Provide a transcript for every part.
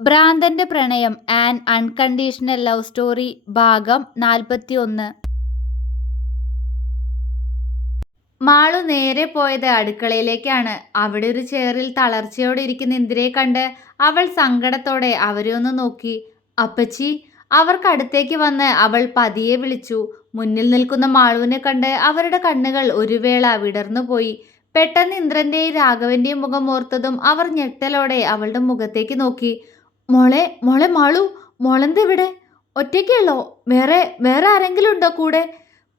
ഭ്രാന്തന്റെ പ്രണയം an unconditional love story ഭാഗം 41. മാളു നേരെ പോയത് അടുക്കളയിലേക്കാണ്. അവിടെ ഒരു ചെയറിൽ തളർച്ചയോടെ ഇരിക്കുന്ന ഇന്ദിരയെ കണ്ട് അവൾ സങ്കടത്തോടെ അവരെ ഒന്ന് നോക്കി. അപ്പച്ചി. അവർക്കടുത്തേക്ക് വന്ന് അവൾ പതിയെ വിളിച്ചു. മുന്നിൽ നിൽക്കുന്ന മാളുവിനെ കണ്ട് അവരുടെ കണ്ണുകൾ ഒരു വേള വിടർന്നുപോയി. പെട്ടെന്ന് ഇന്ദ്രന്റെയും രാഘവന്റെയും മുഖം ഓർത്തതും അവർ ഞെട്ടലോടെ അവളുടെ മുഖത്തേക്ക് നോക്കി. മോളെ മോളെ മാളു, മോളെന്തെവിടെ? ഒറ്റയ്ക്കുള്ളോ? വേറെ വേറെ ആരെങ്കിലും ഉണ്ടോ കൂടെ?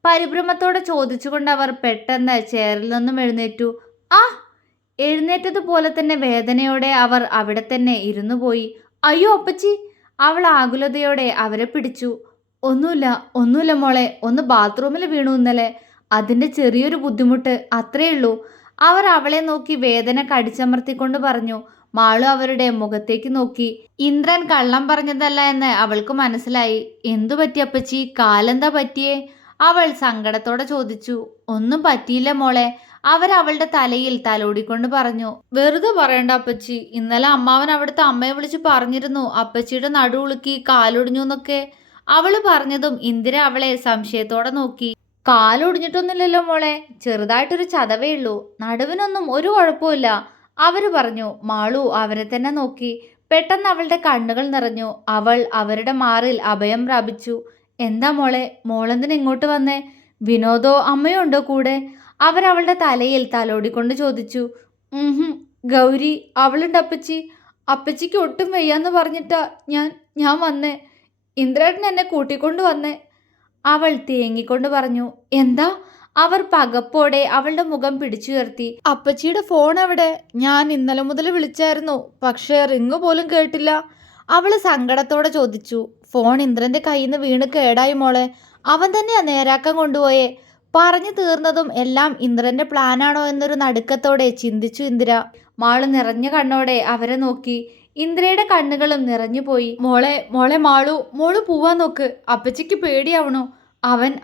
പരിഭ്രമത്തോടെ ചോദിച്ചുകൊണ്ട് അവർ പെട്ടെന്ന് ചെയറിൽ നിന്നും എഴുന്നേറ്റു. ആ! എഴുന്നേറ്റതുപോലെ തന്നെ വേദനയോടെ അവർ അവിടെ തന്നെ ഇരുന്നു പോയി. അയ്യോ അപ്പച്ചി! അവൾ ആകുലതയോടെ അവരെ പിടിച്ചു. ഒന്നുമില്ല ഒന്നുമില്ല മോളെ, ഒന്ന് ബാത്റൂമിൽ വീണു ഇന്നലെ, അതിൻ്റെ ചെറിയൊരു ബുദ്ധിമുട്ട്, അത്രയുള്ളൂ. അവർ അവളെ നോക്കി വേദന കടിച്ചമർത്തിക്കൊണ്ട് പറഞ്ഞു. മാളു അവരുടെ മുഖത്തേക്ക് നോക്കി. ഇന്ദ്രൻ കള്ളം പറഞ്ഞതല്ല എന്ന് അവൾക്ക് മനസ്സിലായി. എന്തു പറ്റി അപ്പച്ചി? കാലെന്താ പറ്റിയേ? അവൾ സങ്കടത്തോടെ ചോദിച്ചു. ഒന്നും പറ്റിയില്ല മോളെ, അവരവളുടെ തലയിൽ തലോടിക്കൊണ്ട് പറഞ്ഞു. വെറുതെ പറയണ്ട അപ്പച്ചി, ഇന്നലെ അമ്മാവൻ അവിടുത്തെ അമ്മയെ വിളിച്ച് പറഞ്ഞിരുന്നു അപ്പച്ചിയുടെ നടുവുളുക്കി കാലൊടിഞ്ഞു എന്നൊക്കെ. അവള് പറഞ്ഞതും ഇന്ദിര അവളെ സംശയത്തോടെ നോക്കി. കാലൊടിഞ്ഞിട്ടൊന്നുമില്ലല്ലോ മോളെ, ചെറുതായിട്ടൊരു ചതവേ ഉള്ളൂ, നടുവിനൊന്നും ഒരു കുഴപ്പമില്ല, അവര് പറഞ്ഞു. മാളു അവരെ തന്നെ നോക്കി. പെട്ടെന്ന് അവളുടെ കണ്ണുകൾ നിറഞ്ഞു. അവൾ അവരുടെ മാറിൽ അഭയം പ്രാപിച്ചു. എന്താ മോളെ, മോളെന്തിന് ഇങ്ങോട്ട് വന്നേ? വിനോദോ അമ്മയോ ഉണ്ടോ കൂടെ? അവരവളുടെ തലയിൽ തലോടിക്കൊണ്ട് ചോദിച്ചു. ഗൗരി, അവളുണ്ട് അപ്പച്ചി. അപ്പച്ചിക്ക് ഒട്ടും വയ്യാന്ന് പറഞ്ഞിട്ടാ ഞാൻ വന്നേ. ഇന്ദ്രേട്ടൻ എന്നെ കൂട്ടിക്കൊണ്ട് വന്നേ, അവൾ തേങ്ങിക്കൊണ്ട് പറഞ്ഞു. എന്താ? അവർ പകപ്പോടെ അവളുടെ മുഖം പിടിച്ചുയർത്തി. അപ്പച്ചിയുടെ ഫോൺ എവിടെ? ഞാൻ ഇന്നലെ മുതൽ വിളിച്ചായിരുന്നു, പക്ഷേ റിങ് പോലും കേട്ടില്ല, അവള് സങ്കടത്തോടെ ചോദിച്ചു. ഫോൺ ഇന്ദ്രന്റെ കയ്യിൽ നിന്ന് വീണ് കേടായി മോളെ, അവൻ തന്നെയാ നേരാക്കാൻ കൊണ്ടുപോയേ. പറഞ്ഞു തീർന്നതും എല്ലാം ഇന്ദ്രന്റെ പ്ലാനാണോ എന്നൊരു നടുക്കത്തോടെ ചിന്തിച്ചു ഇന്ദിര. മാള് നിറഞ്ഞ കണ്ണോടെ അവരെ നോക്കി. ഇന്ദ്രയുടെ കണ്ണുകളും നിറഞ്ഞുപോയി. മോളെ മോളെ മാളു, മോള് പോവാൻ നോക്ക്, അപ്പച്ചിക്ക് പേടിയാവണോ?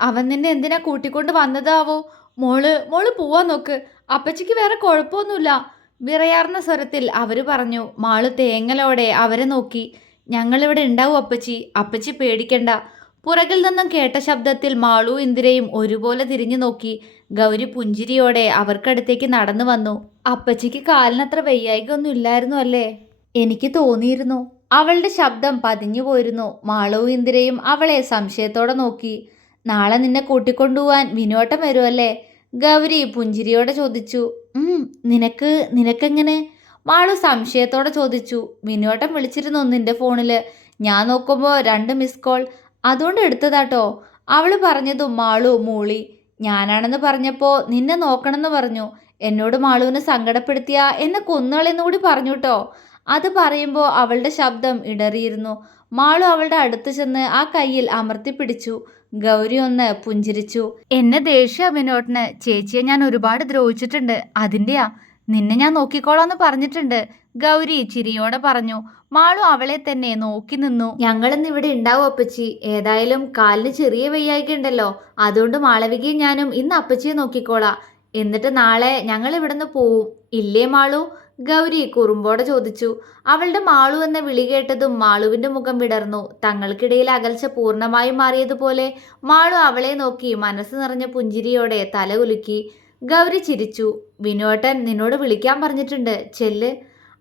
അവൻ നിന്നെ എന്തിനാ കൂട്ടിക്കൊണ്ട് വന്നതാവോ? മോള് പോവാൻ നോക്ക്, അപ്പച്ചിക്ക് വേറെ കുഴപ്പമൊന്നുമില്ല, വിറയാർന്ന സ്വരത്തിൽ അവര് പറഞ്ഞു. മാളു തേങ്ങലോടെ അവരെ നോക്കി. ഞങ്ങളിവിടെ ഉണ്ടാവും അപ്പച്ചി, അപ്പച്ചി പേടിക്കണ്ട. പുറകിൽ നിന്നും കേട്ട ശബ്ദത്തിൽ മാളു ഇന്ദിരയും ഒരുപോലെ തിരിഞ്ഞു നോക്കി. ഗൗരി പുഞ്ചിരിയോടെ അവർക്കടുത്തേക്ക് നടന്നു വന്നു. അപ്പച്ചിക്ക് കാലിനത്ര വയ്യായികൊന്നും ഇല്ലായിരുന്നു അല്ലേ? എനിക്ക് തോന്നിയിരുന്നു. അവളുടെ ശബ്ദം പതിഞ്ഞു പോയിരുന്നു. മാളവും ഇന്ദിരയും അവളെ സംശയത്തോടെ നോക്കി. നാളെ നിന്നെ കൂട്ടിക്കൊണ്ടുപോവാൻ വിനോട്ടം വരുമല്ലേ? ഗൗരി പുഞ്ചിരിയോടെ ചോദിച്ചു. നിനക്കെങ്ങനെ? മാളു സംശയത്തോടെ ചോദിച്ചു. വിനോട്ടം വിളിച്ചിരുന്നു നിന്റെ ഫോണില്, ഞാൻ നോക്കുമ്പോൾ 2 മിസ് കോൾ, അതുകൊണ്ട് എടുത്തതാട്ടോ. അവള് പറഞ്ഞതും മാളു മൂളി. ഞാനാണെന്ന് പറഞ്ഞപ്പോൾ നിന്നെ നോക്കണമെന്ന് പറഞ്ഞു. എന്നോട് മാളുവിനെ സങ്കടപ്പെടുത്തിയ എന്നെ കൊന്നുകളെന്ന് കൂടി പറഞ്ഞുട്ടോ. അത് പറയുമ്പോൾ അവളുടെ ശബ്ദം ഇടറിയിരുന്നു. മാളു അവളുടെ അടുത്ത് ചെന്ന് ആ കയ്യിൽ അമർത്തിപ്പിടിച്ചു. ഗൗരി ഒന്ന് പുഞ്ചിരിച്ചു. എന്നെ ദേഷ്യ വിനോട്ടിന്, ചേച്ചിയെ ഞാൻ ഒരുപാട് ദ്രോഹിച്ചിട്ടുണ്ട്, അതിൻ്റെയാ. നിന്നെ ഞാൻ നോക്കിക്കോളാന്ന് പറഞ്ഞിട്ടുണ്ട്, ഗൗരി ചിരിയോടെ പറഞ്ഞു. മാളു അവളെ തന്നെ നോക്കി നിന്നു. ഞങ്ങളിന്ന് ഇവിടെ ഉണ്ടാവും അപ്പച്ചി, ഏതായാലും കാലിന് ചെറിയ വയ്യായ്ക ഉണ്ടല്ലോ, അതുകൊണ്ട് മാളവികയും ഞാനും ഇന്ന് അപ്പച്ചിയെ നോക്കിക്കോളാം. എന്നിട്ട് നാളെ ഞങ്ങൾ ഇവിടുന്ന് പോവും, ഇല്ലേ മാളു? ഗൗരി കുറുമ്പോടെ ചോദിച്ചു. അവളുടെ മാളു എന്ന വിളി കേട്ടതും മാളുവിന്റെ മുഖം വിടർന്നു. തങ്ങൾക്കിടയിൽ അകൽച്ച പൂർണ്ണമായും മാറിയതുപോലെ മാളു അവളെ നോക്കി മനസ്സ് നിറഞ്ഞ പുഞ്ചിരിയോടെ തല കുലുക്കി. ഗൗരി ചിരിച്ചു. വിനോട്ടൻ നിന്നോട് വിളിക്കാൻ പറഞ്ഞിട്ടുണ്ട്, ചെല്ല്,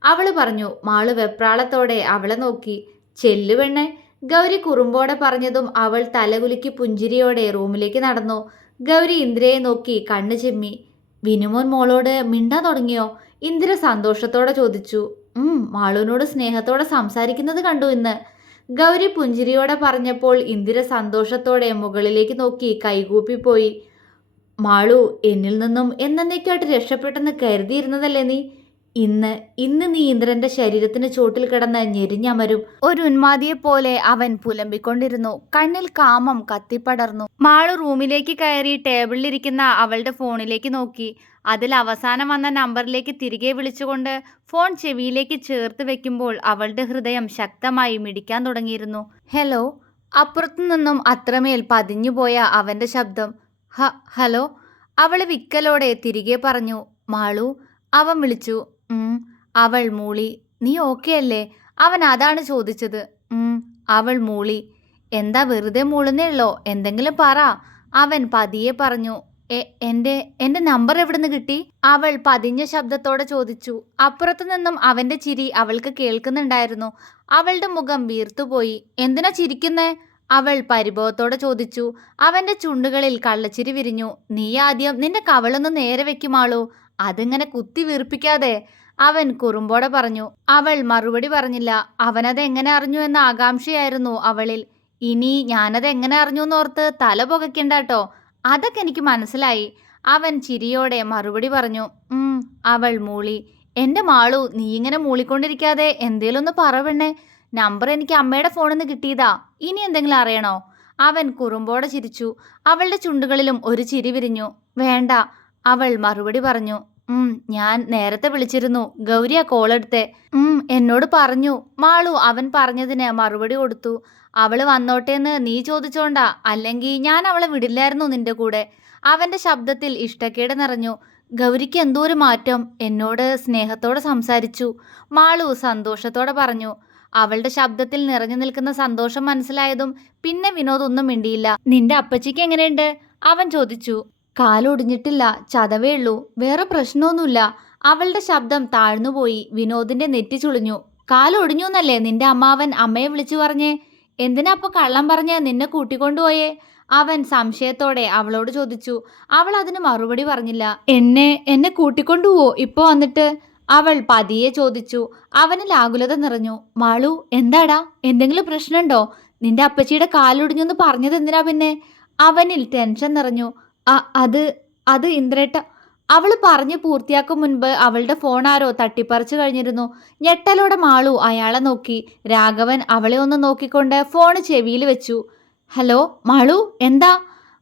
അവള് പറഞ്ഞു. മാളു വെപ്രാളത്തോടെ അവളെ നോക്കി. ചെല്ലു പെണ്ണെ, ഗൗരി കുറുമ്പോടെ പറഞ്ഞതും അവൾ തലകുലുക്കി പുഞ്ചിരിയോടെ റൂമിലേക്ക് നടന്നു. ഗൗരി ഇന്ദിരയെ നോക്കി കണ്ണു ചിമ്മി. വിനുമോൻ മോളോട് മിണ്ടാൻ തുടങ്ങിയോ? ഇന്ദിര സന്തോഷത്തോടെ ചോദിച്ചു. മാളുവിനോട് സ്നേഹത്തോടെ സംസാരിക്കുന്നത് കണ്ടു ഇന്ന്, ഗൗരി പുഞ്ചിരിയോടെ പറഞ്ഞപ്പോൾ ഇന്ദിര സന്തോഷത്തോടെ മുകളിലേക്ക് നോക്കി കൈകൂപ്പിപ്പോയി. മാളു, എന്നിൽ നിന്നും എന്നേക്കായിട്ട് രക്ഷപ്പെട്ടെന്ന് കരുതിയിരുന്നതല്ലേ നീ? ഇന്ന് നീ ഇന്ദ്രന്റെ ശരീരത്തിന് ചോട്ടിൽ കിടന്ന് ഞെരിഞ്ഞമരും. ഒരു ഉന്മാദിയെ പോലെ അവൻ പുലമ്പിക്കൊണ്ടിരുന്നു. കണ്ണിൽ കാമം കത്തിപ്പടർന്നു. മാളു റൂമിലേക്ക് കയറി ടേബിളിലിരിക്കുന്ന അവളുടെ ഫോണിലേക്ക് നോക്കി. അതിൽ അവസാനം വന്ന നമ്പറിലേക്ക് തിരികെ വിളിച്ചുകൊണ്ട് ഫോൺ ചെവിയിലേക്ക് ചേർത്ത് വെക്കുമ്പോൾ അവളുടെ ഹൃദയം ശക്തമായി മിടിക്കാൻ തുടങ്ങിയിരുന്നു. ഹലോ, അപ്പുറത്തു നിന്നും അത്രമേൽ പതിഞ്ഞുപോയ അവന്റെ ശബ്ദം. ഹലോ, അവള് വിക്കലോടെ തിരികെ പറഞ്ഞു. മാളു, അവൻ വിളിച്ചു. അവൾ മൂളി. നീ ഓക്കെ അല്ലേ? അവൻ അതാണ് ചോദിച്ചത്. അവൾ മൂളി. എന്താ വെറുതെ മൂളുന്നേ ഉള്ളോ? എന്തെങ്കിലും പറ. അവൻ പതിയെ പറഞ്ഞു. എന്റെ എന്റെ നമ്പർ എവിടുന്ന് കിട്ടി? അവൾ പതിഞ്ഞ ശബ്ദത്തോടെ ചോദിച്ചു. അപ്പുറത്തു നിന്നും അവന്റെ ചിരി അവൾക്ക് കേൾക്കുന്നുണ്ടായിരുന്നു. അവളുടെ മുഖം വീർത്തുപോയി. എന്തിനാ ചിരിക്കുന്നേ? അവൾ പരിഭവത്തോടെ ചോദിച്ചു. അവന്റെ ചുണ്ടുകളിൽ കള്ളച്ചിരി വിരിഞ്ഞു. നീ ആദ്യം നിന്റെ കവളൊന്ന് നേരെ വെക്കുമാളൂ. അതിങ്ങനെ കുത്തി വീർപ്പിക്കാതെ, അവൻ കുറുമ്പോടെ പറഞ്ഞു. അവൾ മറുപടി പറഞ്ഞില്ല. അവനത് എങ്ങനെ അറിഞ്ഞു എന്ന ആകാംക്ഷയായിരുന്നു അവളിൽ. ഇനി ഞാനത് എങ്ങനെ അറിഞ്ഞു എന്നോർത്ത് തല പുകയ്ക്കണ്ടാട്ടോ. അതൊക്കെ എനിക്ക് മനസ്സിലായി. അവൻ ചിരിയോടെ മറുപടി പറഞ്ഞു. അവൾ മൂളി. എന്റെ മാളു, നീ ഇങ്ങനെ മൂളിക്കൊണ്ടിരിക്കാതെ എന്തേലും ഒന്ന് പറ പെണ്ണേ. നമ്പർ എനിക്ക് അമ്മയുടെ ഫോണിൽ നിന്ന് കിട്ടിയതാ. ഇനി എന്തെങ്കിലും അറിയണോ? അവൻ കുറുമ്പോടെ ചിരിച്ചു. അവളുടെ ചുണ്ടുകളിലും ഒരു ചിരി വിരിഞ്ഞു. വേണ്ട, അവൾ മറുപടി പറഞ്ഞു. ഞാൻ നേരത്തെ വിളിച്ചിരുന്നു. ഗൗരിയാ കോളെടുത്തേ. എന്നോട് പറഞ്ഞു. മാളു അവൻ പറഞ്ഞതിന് മറുപടി കൊടുത്തു. അവള് വന്നോട്ടേന്ന് നീ ചോദിച്ചോണ്ടാ, അല്ലെങ്കിൽ ഞാൻ അവളെ വിടില്ലായിരുന്നു നിന്റെ കൂടെ. അവന്റെ ശബ്ദത്തിൽ ഇഷ്ടക്കേട് നിറഞ്ഞു. ഗൗരിക്ക് എന്തോ ഒരു മാറ്റം. എന്നോട് സ്നേഹത്തോടെ സംസാരിച്ചു. മാളു സന്തോഷത്തോടെ പറഞ്ഞു. അവളുടെ ശബ്ദത്തിൽ നിറഞ്ഞു നിൽക്കുന്ന സന്തോഷം മനസ്സിലായതും പിന്നെ വിനോദ് ഒന്നും മിണ്ടിയില്ല. നിന്റെ അപ്പച്ചിക്ക് എങ്ങനെയുണ്ട്? അവൻ ചോദിച്ചു. കാലൊടിഞ്ഞിട്ടില്ല, ചതവേ ഉള്ളൂ. വേറെ പ്രശ്നമൊന്നുമില്ല. അവളുടെ ശബ്ദം താഴ്ന്നുപോയി. വിനോദിന്റെ നെറ്റി ചുളിഞ്ഞു. കാലൊടിഞ്ഞു എന്നല്ലേ നിന്റെ അമ്മാവൻ അമ്മയെ വിളിച്ചു പറഞ്ഞേ? എന്തിനാ അപ്പൊ കള്ളം പറഞ്ഞ് നിന്നെ കൂട്ടിക്കൊണ്ടുപോയേ? അവൻ സംശയത്തോടെ അവളോട് ചോദിച്ചു. അവൾ അതിന് മറുപടി പറഞ്ഞില്ല. എന്നെ കൂട്ടിക്കൊണ്ടുപോവോ ഇപ്പൊ വന്നിട്ട്? അവൾ പതിയെ ചോദിച്ചു. അവനിൽ ആകുലത നിറഞ്ഞു. മാളു, എന്താടാ? എന്തെങ്കിലും പ്രശ്നമുണ്ടോ? നിന്റെ അപ്പച്ചിയുടെ കാലൊടിഞ്ഞെന്ന് പറഞ്ഞത് എന്തിനാ പിന്നെ? അവനിൽ ടെൻഷൻ നിറഞ്ഞു. അത് ഇന്ദ്രേട്ട. അവൾ പറഞ്ഞു പൂർത്തിയാക്കും മുൻപ് അവളുടെ ഫോൺ ആരോ തട്ടിപ്പറിച്ചു കഴിഞ്ഞിരുന്നു. ഞെട്ടലോടെ മാളു അയാളെ നോക്കി. രാഘവൻ അവളെ ഒന്ന് നോക്കിക്കൊണ്ട് ഫോൺ ചെവിയിൽ വെച്ചു. ഹലോ മാളു, എന്താ?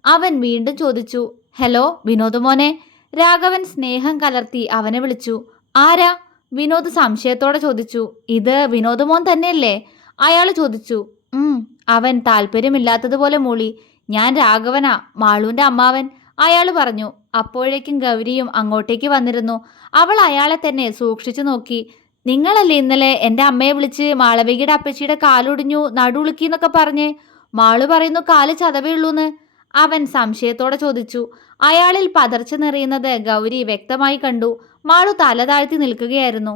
അവൻ വീണ്ടും ചോദിച്ചു. ഹലോ വിനോദ് മോനെ. രാഘവൻ സ്നേഹം കലർത്തി അവനെ വിളിച്ചു. ആരാ? വിനോദ് സംശയത്തോടെ ചോദിച്ചു. ഇത് വിനോദ് മോൻ തന്നെയല്ലേ? അയാൾ ചോദിച്ചു. അവൻ താല്പര്യമില്ലാത്തതുപോലെ മൂളി. ഞാൻ രാഘവനാ, മാളുവിന്റെ അമ്മാവൻ. അയാൾ പറഞ്ഞു. അപ്പോഴേക്കും ഗൗരിയും അങ്ങോട്ടേക്ക് വന്നിരുന്നു. അവൾ അയാളെ തന്നെ സൂക്ഷിച്ചു നോക്കി. നിങ്ങളല്ലേ ഇന്നലെ എൻ്റെ അമ്മയെ വിളിച്ച് മാളവികയുടെ അപ്പച്ചിയുടെ കാലൊടിഞ്ഞു, നടുളുക്കി എന്നൊക്കെ പറഞ്ഞേ? മാളു പറയുന്നു കാല് ചതവേ ഉള്ളൂന്ന്. അവൻ സംശയത്തോടെ ചോദിച്ചു. അയാളിൽ പതർച്ച നിറയുന്നത് ഗൗരി വ്യക്തമായി കണ്ടു. മാളു തല താഴ്ത്തി നിൽക്കുകയായിരുന്നു.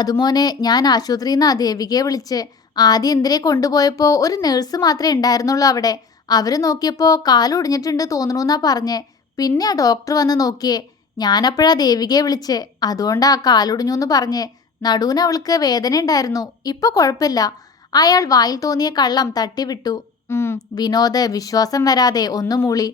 അതുമോനെ, ഞാൻ ആശുപത്രിയിൽ നിന്ന് ദേവികയെ വിളിച്ച്. ആദ്യം എന്തിനെ കൊണ്ടുപോയപ്പോൾ ഒരു നേഴ്സ് മാത്രമേ ഉണ്ടായിരുന്നുള്ളൂ അവിടെ. അവര് നോക്കിയപ്പോൾ കാലൊടിഞ്ഞിട്ടുണ്ട് തോന്നണമെന്നാ പറഞ്ഞേ. പിന്നെ ആ ഡോക്ടർ വന്ന് നോക്കിയേ. ഞാനപ്പോഴാ ദേവികയെ വിളിച്ച്. അതുകൊണ്ടാ കാലൊടിഞ്ഞു എന്ന് പറഞ്ഞേ. നടുവിന് അവൾക്ക് വേദന ഉണ്ടായിരുന്നു. ഇപ്പൊ കുഴപ്പമില്ല. അയാൾ വായിൽ തോന്നിയ കള്ളം തട്ടിവിട്ടു. വിനോദ് വിശ്വാസം വരാതെ ഒന്ന് മൂളി.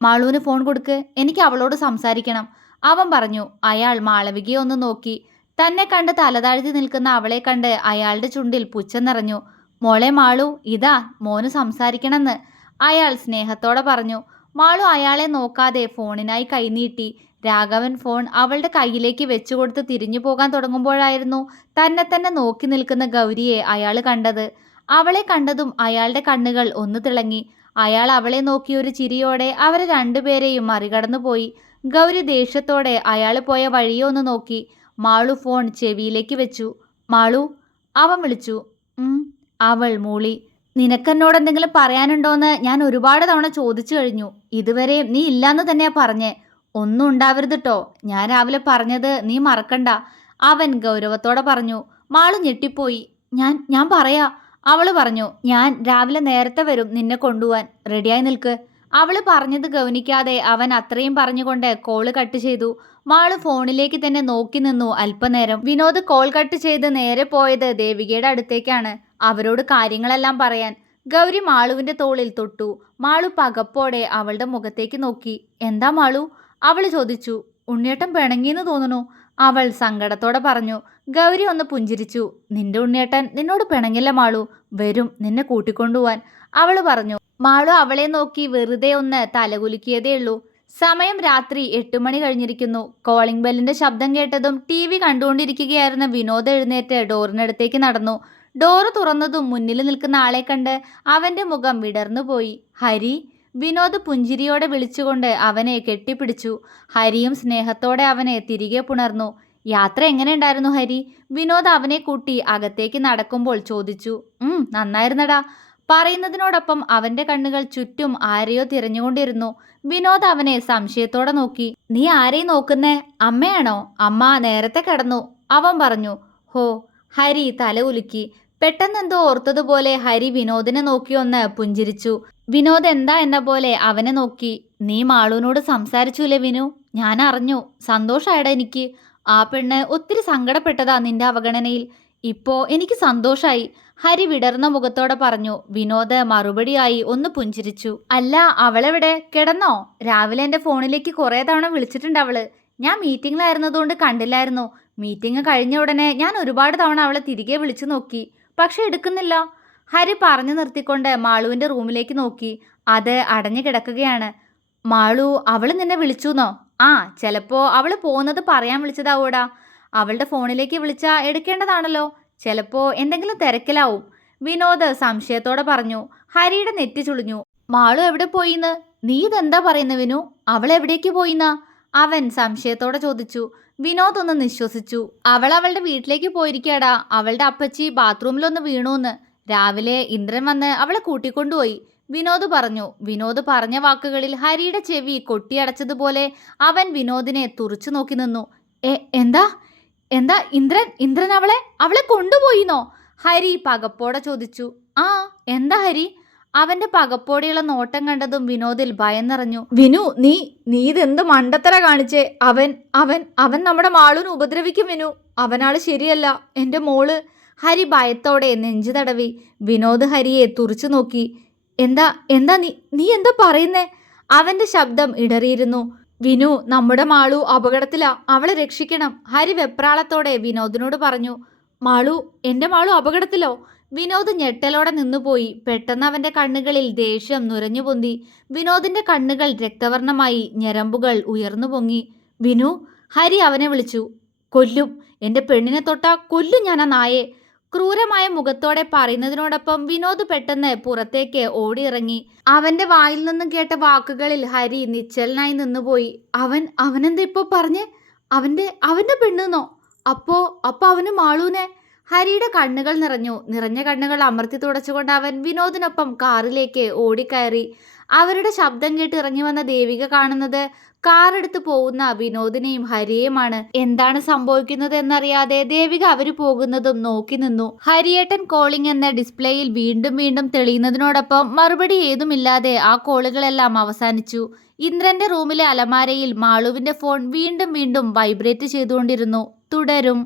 മാളുവിന് ഫോൺ കൊടുക്ക്, എനിക്ക് അവളോട് സംസാരിക്കണം, അവൻ പറഞ്ഞു. അയാൾ മാളവികയെ ഒന്ന് നോക്കി. തന്നെ കണ്ട് തലതാഴ്ത്തി നിൽക്കുന്ന അവളെ കണ്ട് അയാളുടെ ചുണ്ടിൽ പുച്ഛം നിറഞ്ഞു. മോളെ മാളു, ഇതാ മോന് സംസാരിക്കണമെന്ന് അയാൾ സ്നേഹത്തോടെ പറഞ്ഞു. മാളു അയാളെ നോക്കാതെ ഫോണിനായി കൈനീട്ടി. രാഘവൻ ഫോൺ അവളുടെ കയ്യിലേക്ക് വെച്ചുകൊടുത്ത് തിരിഞ്ഞു പോകാൻ തുടങ്ങുമ്പോഴായിരുന്നു തന്നെ നോക്കി നിൽക്കുന്ന ഗൗരിയെ അയാൾ കണ്ടത്. അവളെ കണ്ടതും അയാളുടെ കണ്ണുകൾ ഒന്ന് തിളങ്ങി. അയാൾ അവളെ നോക്കി ഒരു ചിരിയോടെ അവരെ രണ്ടുപേരെയും മറികടന്നു പോയി. ഗൗരി ദേഷ്യത്തോടെ അയാൾ പോയ വഴിയെ ഒന്ന് നോക്കി. മാളു ഫോൺ ചെവിയിലേക്ക് വെച്ചു. മാളു, അവൻ വിളിച്ചു. അവൾ മൂളി. നിനക്കെന്നോട് എന്തെങ്കിലും പറയാനുണ്ടോന്ന് ഞാൻ ഒരുപാട് തവണ ചോദിച്ചു കഴിഞ്ഞു. ഇതുവരെ നീ ഇല്ലാന്ന് തന്നെയാ പറഞ്ഞേ. ഒന്നും ഉണ്ടാവരുത് ട്ടോ. ഞാൻ രാവിലെ പറഞ്ഞത് നീ മറക്കണ്ട, അവൻ ഗൗരവത്തോടെ പറഞ്ഞു. മാളു ഞെട്ടിപ്പോയി. ഞാൻ പറയാ, അവള് പറഞ്ഞു. ഞാൻ രാവിലെ നേരത്തെ വരും നിന്നെ കൊണ്ടുപോവാൻ. റെഡിയായി നിൽക്ക്. അവള് പറഞ്ഞത് ഗൗനിക്കാതെ അവൻ അത്രയും പറഞ്ഞുകൊണ്ട് കോള് കട്ട് ചെയ്തു. മാളു ഫോണിലേക്ക് തന്നെ നോക്കി നിന്നു അല്പനേരം. വിനോദ് കോൾ കട്ട് ചെയ്ത് നേരെ പോയത് ദേവികയുടെ അടുത്തേക്കാണ്, അവരോട് കാര്യങ്ങളെല്ലാം പറയാൻ. ഗൗരി മാളുവിന്റെ തോളിൽ തൊട്ടു. മാളു പകപ്പോടെ അവളുടെ മുഖത്തേക്ക് നോക്കി. എന്താ മാളു? അവൾ ചോദിച്ചു. ഉണ്ണിയേട്ടൻ പിണങ്ങിയെന്ന് തോന്നുന്നു, അവൾ സങ്കടത്തോടെ പറഞ്ഞു. ഗൗരി ഒന്ന് പുഞ്ചിരിച്ചു. നിന്റെ ഉണ്ണിയേട്ടൻ നിന്നോട് പിണങ്ങില്ല മാളു, വരും നിന്നെ കൂട്ടിക്കൊണ്ടുപോവാൻ, അവൾ പറഞ്ഞു. മാളു അവളെ നോക്കി വെറുതെ ഒന്ന് തലകുലുക്കിയതേയുള്ളൂ. സമയം രാത്രി 8 മണി കഴിഞ്ഞിരിക്കുന്നു. കോളിംഗ് ബെല്ലിന്റെ ശബ്ദം കേട്ടതും TV കണ്ടുകൊണ്ടിരിക്കുകയായിരുന്ന വിനോദ് എഴുന്നേറ്റ് ഡോറിനടുത്തേക്ക് നടന്നു. ഡോറ് തുറന്നതും മുന്നിൽ നിൽക്കുന്ന ആളെ കണ്ട് അവന്റെ മുഖം വിടർന്നുപോയി. ഹരി, വിനോദ് പുഞ്ചിരിയോടെ വിളിച്ചുകൊണ്ട് അവനെ കെട്ടിപ്പിടിച്ചു. ഹരിയും സ്നേഹത്തോടെ അവനെ തിരികെ പുണർന്നു. യാത്ര എങ്ങനെയുണ്ടായിരുന്നു ഹരി? വിനോദ് അവനെ കൂട്ടി അകത്തേക്ക് നടക്കുമ്പോൾ ചോദിച്ചു. നന്നായിരുന്നടാ. പറയുന്നതിനോടൊപ്പം അവന്റെ കണ്ണുകൾ ചുറ്റും ആരെയോ തിരഞ്ഞുകൊണ്ടിരുന്നു. വിനോദ് അവനെ സംശയത്തോടെ നോക്കി. നീ ആരെയും നോക്കുന്നേ? അമ്മയാണോ? അമ്മ നേരത്തെ കിടന്നു, അവൻ പറഞ്ഞു. ഹോ. ഹരി തല ഉലുക്കി. പെട്ടെന്നെന്തോ ഓർത്തതുപോലെ ഹരി വിനോദിനെ നോക്കി ഒന്ന് പുഞ്ചിരിച്ചു. വിനോദ് എന്താ എന്ന പോലെ അവനെ നോക്കി. നീ മാളുവിനോട് സംസാരിച്ചൂലേ വിനു? ഞാൻ അറിഞ്ഞു. സന്തോഷായടാ എനിക്ക്. ആ പെണ്ണ് ഒത്തിരി സങ്കടപ്പെട്ടതാ നിന്റെ അവഗണനയിൽ. ഇപ്പോ എനിക്ക് സന്തോഷായി, ഹരി വിടർന്ന മുഖത്തോടെ പറഞ്ഞു. വിനോദ് മറുപടിയായി ഒന്ന് പുഞ്ചിരിച്ചു. അല്ല, അവളെവിടെ? കിടന്നോ? രാവിലെ എൻ്റെ ഫോണിലേക്ക് കുറേ തവണ വിളിച്ചിട്ടുണ്ട് അവള്. ഞാൻ മീറ്റിംഗിലായിരുന്നതുകൊണ്ട് കണ്ടില്ലായിരുന്നു. മീറ്റിംഗ് കഴിഞ്ഞ ഉടനെ ഞാൻ ഒരുപാട് തവണ അവളെ തിരികെ വിളിച്ചു നോക്കി, പക്ഷെ എടുക്കുന്നില്ല. ഹരി പറഞ്ഞു നിർത്തിക്കൊണ്ട് മാളുവിൻ്റെ റൂമിലേക്ക് നോക്കി. അത് അടഞ്ഞു കിടക്കുകയാണ്. മാളു, അവള് നിന്നെ വിളിച്ചുന്നോ? ആ, ചിലപ്പോ അവള് പോകുന്നത് പറയാൻ വിളിച്ചതാവൂടാ. അവളുടെ ഫോണിലേക്ക് വിളിച്ചാ എടുക്കേണ്ടതാണല്ലോ. ചിലപ്പോ എന്തെങ്കിലും തിരക്കിലാവും, വിനോദ് സംശയത്തോടെ പറഞ്ഞു. ഹരിയുടെ നെറ്റി ചുളിഞ്ഞു. മാളു എവിടെ പോയിന്ന്? നീ ഇതെന്താ പറയുന്ന വിനു? അവൾ എവിടേക്ക് പോയിന്നാ അവൻ സംശയത്തോടെ ചോദിച്ചു. വിനോദ് ഒന്ന് നിശ്വസിച്ചു. അവൾ അവളുടെ വീട്ടിലേക്ക് പോയിരിക്കാടാ. അവളുടെ അപ്പച്ചി ബാത്റൂമിലൊന്ന് വീണൂന്ന്. രാവിലെ ഇന്ദ്രൻ വന്ന് അവളെ കൂട്ടിക്കൊണ്ടുപോയി, വിനോദ് പറഞ്ഞു. വിനോദ് പറഞ്ഞ വാക്കുകളിൽ ഹരിയുടെ ചെവി കൊട്ടിയടച്ചതുപോലെ അവൻ വിനോദിനെ തുറച്ചു നോക്കി നിന്നു. എന്താ എന്താ ഇന്ദ്രൻ അവളെ കൊണ്ടുപോയിന്നോ? ഹരി പകപ്പോടെ ചോദിച്ചു. ആ, എന്താ ഹരി? അവന്റെ പകപ്പോടെയുള്ള നോട്ടം കണ്ടതും വിനോദിൽ ഭയം നിറഞ്ഞു. വിനു, നീ ഇതെന്ത് മണ്ടത്തര കാണിച്ചേ? അവൻ നമ്മുടെ മാളുവിനെ ഉപദ്രവിക്കും വിനു. അവനാള് ശരിയല്ല, എൻ്റെ മോള്. ഹരി ഭയത്തോടെ നെഞ്ചു തടവി. വിനോദ് ഹരിയെ തുറച്ചു നോക്കി. എന്താ നീ എന്താ പറയുന്നേ? അവന്റെ ശബ്ദം ഇടറിയിരുന്നു. വിനു, നമ്മുടെ മാളു അപകടത്തിലാ, അവളെ രക്ഷിക്കണം, ഹരി വെപ്രാളത്തോടെ വിനോദിനോട് പറഞ്ഞു. എൻ്റെ മാളു അപകടത്തിലോ? വിനോദ് ഞെട്ടലോടെ നിന്നുപോയി. പെട്ടെന്ന് അവന്റെ കണ്ണുകളിൽ ദേഷ്യം നുരഞ്ഞു പൊന്തി. വിനോദിന്റെ കണ്ണുകൾ രക്തവർണമായി, ഞരമ്പുകൾ ഉയർന്നു പൊങ്ങി. വിനു, ഹരി അവനെ വിളിച്ചു. കൊല്ലും, എൻ്റെ പെണ്ണിനെ തൊട്ടാ കൊല്ലും ഞാൻ ആ നായെ. ക്രൂരമായ മുഖത്തോടെ പറയുന്നതിനോടൊപ്പം വിനോദ് പെട്ടെന്ന് പുറത്തേക്ക് ഓടിയിറങ്ങി. അവന്റെ വായിൽ നിന്നും കേട്ട വാക്കുകളിൽ ഹരി നിശ്ചലനായി നിന്നുപോയി. അവനെന്താ ഇപ്പൊ പറഞ്ഞേ? അവന്റെ പെണ്ണെന്നോ? അപ്പോ അവന് മാളൂനെ? ഹരിയുടെ കണ്ണുകൾ നിറഞ്ഞു. നിറഞ്ഞ കണ്ണുകൾ അമർത്തി തുടച്ചുകൊണ്ട് അവൻ വിനോദിനൊപ്പം കാറിലേക്ക് ഓടിക്കയറി. അവരുടെ ശബ്ദം കേട്ട് ഇറങ്ങി വന്ന ദേവിക കാണുന്നത് കാറെടുത്ത് പോകുന്ന വിനോദിനെയും ഹരിയെയുമാണ്. എന്താണ് സംഭവിക്കുന്നത് എന്നറിയാതെ ദേവിക അവര് പോകുന്നതും നോക്കി നിന്നു. ഹരിയേട്ടൻ കോളിംഗ് എന്ന ഡിസ്പ്ലേയിൽ വീണ്ടും വീണ്ടും തെളിയുന്നതിനോടൊപ്പം മറുപടി ഏതുമില്ലാതെ ആ കോളുകളെല്ലാം അവസാനിച്ചു. ഇന്ദ്രന്റെ റൂമിലെ അലമാരയിൽ മാളുവിന്റെ ഫോൺ വീണ്ടും വീണ്ടും വൈബ്രേറ്റ് ചെയ്തുകൊണ്ടിരുന്നു. തുടരും.